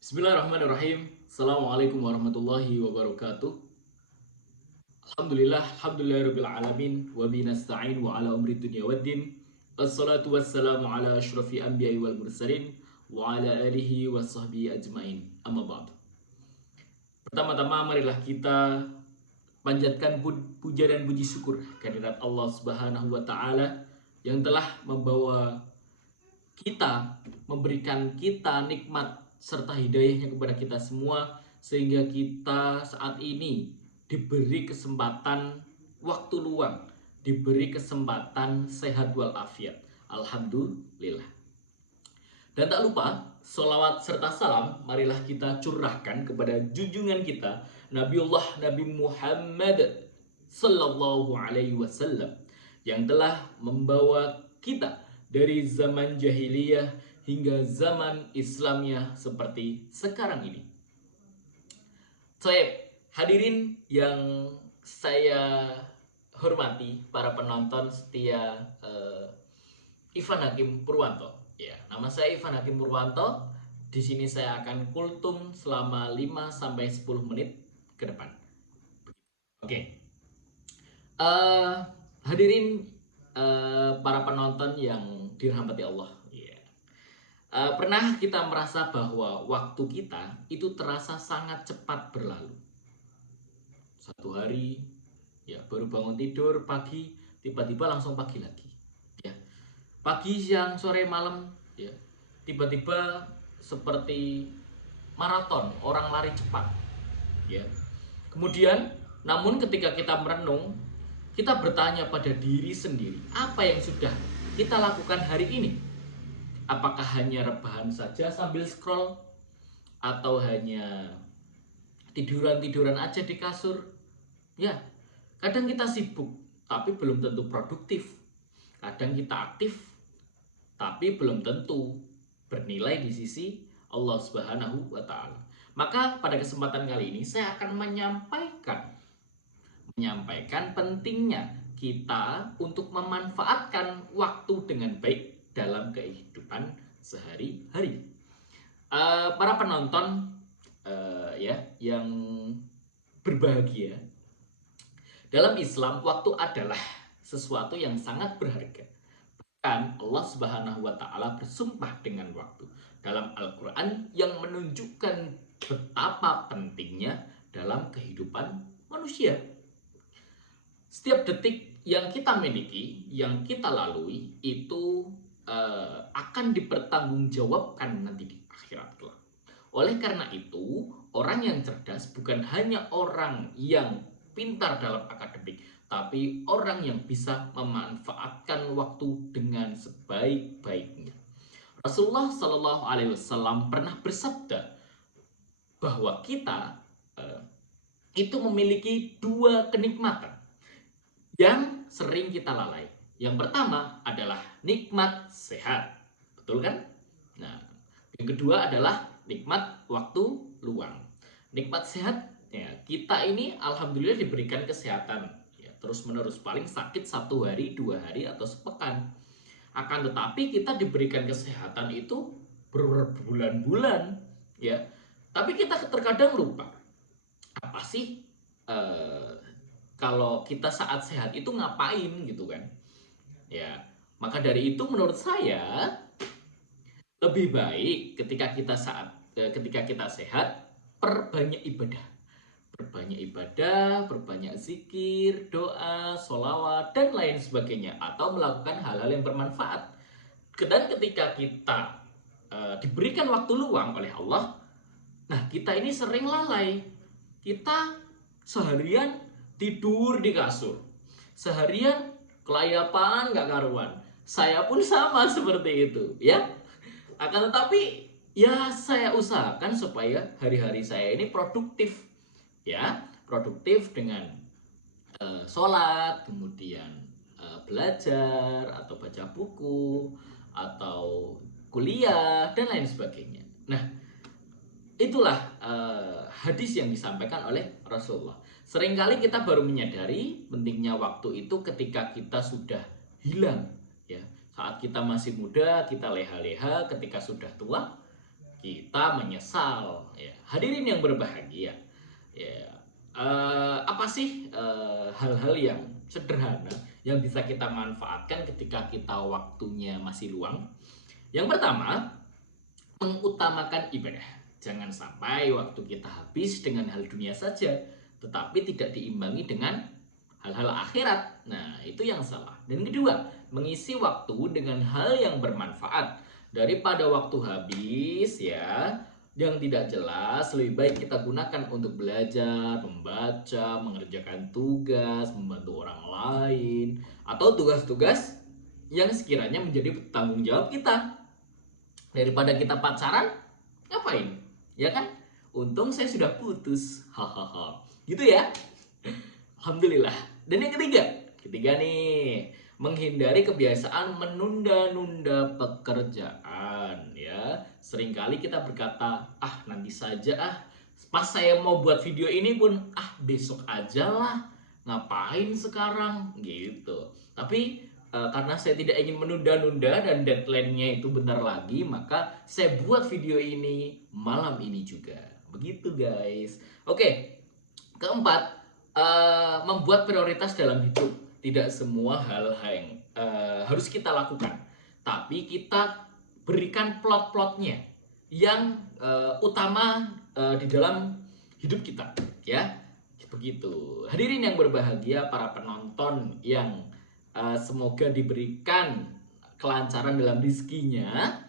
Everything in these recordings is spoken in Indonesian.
Bismillahirrahmanirrahim. Assalamualaikum warahmatullahi wabarakatuh. Alhamdulillahirabbil alamin wa binasta'in wa ala umri dunya waddin. Assalatu wassalamu ala asyrafil anbiya'i wal mursalin wa ala alihi wa sahbihi ajmain. Amma ba'd. Pertama-tama marilah kita panjatkan puja dan puji syukur kehadirat Allah Subhanahu wa taala yang telah memberikan kita nikmat serta hidayahnya kepada kita semua sehingga kita saat ini diberi kesempatan waktu luang, diberi kesempatan sehat walafiat. Alhamdulillah. Dan tak lupa, sholawat serta salam marilah kita curahkan kepada junjungan kita Nabi Muhammad Sallallahu Alaihi Wasallam yang telah membawa kita dari zaman jahiliyah hingga zaman Islamiyah seperti sekarang ini. Hadirin yang saya hormati, para penonton setia Ivan Hakim Purwanto. Ya, nama saya Ivan Hakim Purwanto. Di sini saya akan kultum selama 5 sampai 10 menit ke depan. Oke. Hadirin para penonton yang dirahmati Allah. Pernah kita merasa bahwa waktu kita itu terasa sangat cepat berlalu. Satu hari ya baru bangun tidur pagi, tiba-tiba langsung pagi lagi. Ya. Pagi, siang, sore, malam, ya. Tiba-tiba seperti maraton, orang lari cepat. Ya. Kemudian, namun ketika kita merenung, kita bertanya pada diri sendiri, apa yang sudah kita lakukan hari ini? Apakah hanya rebahan saja sambil scroll? Atau hanya tiduran-tiduran aja di kasur? Ya, kadang kita sibuk, tapi belum tentu produktif. Kadang kita aktif, tapi belum tentu bernilai di sisi Allah Subhanahu wa Ta'ala. Maka pada kesempatan kali ini saya akan menyampaikan pentingnya kita untuk memanfaatkan waktu dengan baik dalam kehidupan sehari-hari. Para penonton ya yang berbahagia, dalam Islam waktu adalah sesuatu yang sangat berharga. Bahkan Allah Subhanahu wa Ta'ala bersumpah dengan waktu dalam Al-Quran yang menunjukkan betapa pentingnya dalam kehidupan manusia. Setiap detik yang kita miliki, yang kita lalui itu akan dipertanggungjawabkan nanti di akhirat kelak. Oleh karena itu, orang yang cerdas bukan hanya orang yang pintar dalam akademik, tapi orang yang bisa memanfaatkan waktu dengan sebaik-baiknya. Rasulullah Shallallahu Alaihi Wasallam pernah bersabda bahwa kita itu memiliki dua kenikmatan yang sering kita lalai. Yang pertama adalah nikmat sehat, betul kan? Nah, yang kedua adalah nikmat waktu luang. Nikmat sehat, ya kita ini alhamdulillah diberikan kesehatan, ya, terus menerus, paling sakit 1 hari, 2 hari atau sepekan. Akan tetapi kita diberikan kesehatan itu berbulan-bulan, ya. Tapi kita terkadang lupa apa sih kalau kita saat sehat itu ngapain gitu kan? Ya, maka dari itu menurut saya lebih baik ketika kita sehat, perbanyak ibadah. Perbanyak zikir, doa, sholawat, dan lain sebagainya. Atau melakukan hal-hal yang bermanfaat. Dan ketika kita diberikan waktu luang oleh Allah, nah kita ini sering lalai. Kita seharian tidur di kasur. Seharian kelayapan gak karuan. Saya pun sama seperti itu, ya. Akan tetapi ya saya usahakan supaya hari-hari saya ini produktif, ya, produktif dengan sholat, kemudian belajar atau baca buku atau kuliah dan lain sebagainya. Nah, itulah hadis yang disampaikan oleh Rasulullah. Seringkali kita baru menyadari pentingnya waktu itu ketika kita sudah hilang, ya. Saat kita masih muda kita leha-leha, ketika sudah tua kita menyesal. Ya. Hadirin yang berbahagia, ya, apa sih hal-hal yang sederhana yang bisa kita manfaatkan ketika kita waktunya masih luang? Yang pertama, mengutamakan ibadah. Jangan sampai waktu kita habis dengan hal dunia saja, tetapi tidak diimbangi dengan hal-hal akhirat. Nah, itu yang salah. Dan kedua, mengisi waktu dengan hal yang bermanfaat. Daripada waktu habis ya, yang tidak jelas, lebih baik kita gunakan untuk belajar, membaca, mengerjakan tugas, membantu orang lain, atau tugas-tugas yang sekiranya menjadi tanggung jawab kita. Daripada kita pacaran, ngapain? Ya kan? Untung saya sudah putus. Hahaha. Gitu ya. Alhamdulillah. Dan yang ketiga nih, menghindari kebiasaan menunda-nunda pekerjaan ya. Seringkali kita berkata, nanti saja Pas saya mau buat video ini pun, besok aja lah. Ngapain sekarang gitu. Tapi karena saya tidak ingin menunda-nunda dan deadline-nya itu bentar lagi, maka saya buat video ini malam ini juga. Begitu guys. Oke, keempat, membuat prioritas dalam hidup. Tidak semua hal-hal yang harus kita lakukan, tapi kita berikan plot-plotnya yang utama di dalam hidup kita, ya. Begitu. Hadirin yang berbahagia, para penonton yang semoga diberikan kelancaran dalam rezekinya.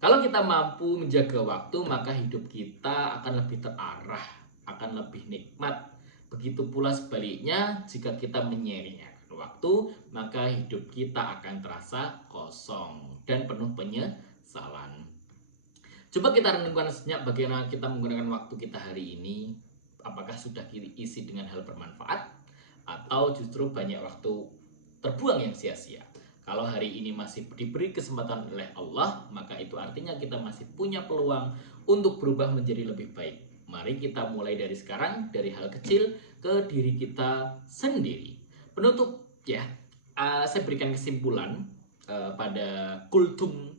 Kalau kita mampu menjaga waktu, maka hidup kita akan lebih terarah, akan lebih nikmat. Begitu pula sebaliknya, jika kita menyia-nyiakan waktu, maka hidup kita akan terasa kosong dan penuh penyesalan. Coba kita renungkan sejenak bagaimana kita menggunakan waktu kita hari ini. Apakah sudah diisi dengan hal bermanfaat, atau justru banyak waktu terbuang yang sia-sia? Kalau hari ini masih diberi kesempatan oleh Allah, maka itu artinya kita masih punya peluang untuk berubah menjadi lebih baik. Mari kita mulai dari sekarang, dari hal kecil ke diri kita sendiri. Penutup ya, saya berikan kesimpulan pada kultum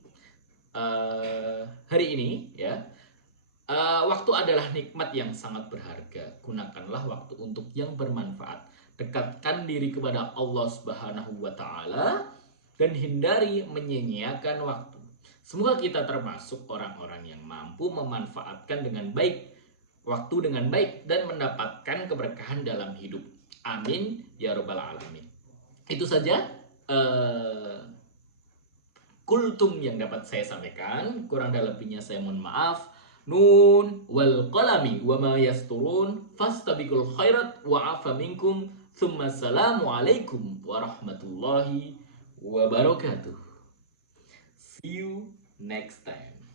hari ini ya. Waktu adalah nikmat yang sangat berharga. Gunakanlah waktu untuk yang bermanfaat. Dekatkan diri kepada Allah Subhanahu wa Ta'ala dan hindari menyia-nyiakan waktu. Semoga kita termasuk orang-orang yang mampu memanfaatkan dengan baik waktu dengan baik dan mendapatkan keberkahan dalam hidup. Amin ya rabbal alamin. Itu saja kultum yang dapat saya sampaikan. Kurang dan lebihnya saya mohon maaf. Nun wal qalami wa ma yasturun fastabiqul khairat wa afa minkum. Tsumma assalamu alaikum warahmatullahi wabarakatuh. See you next time.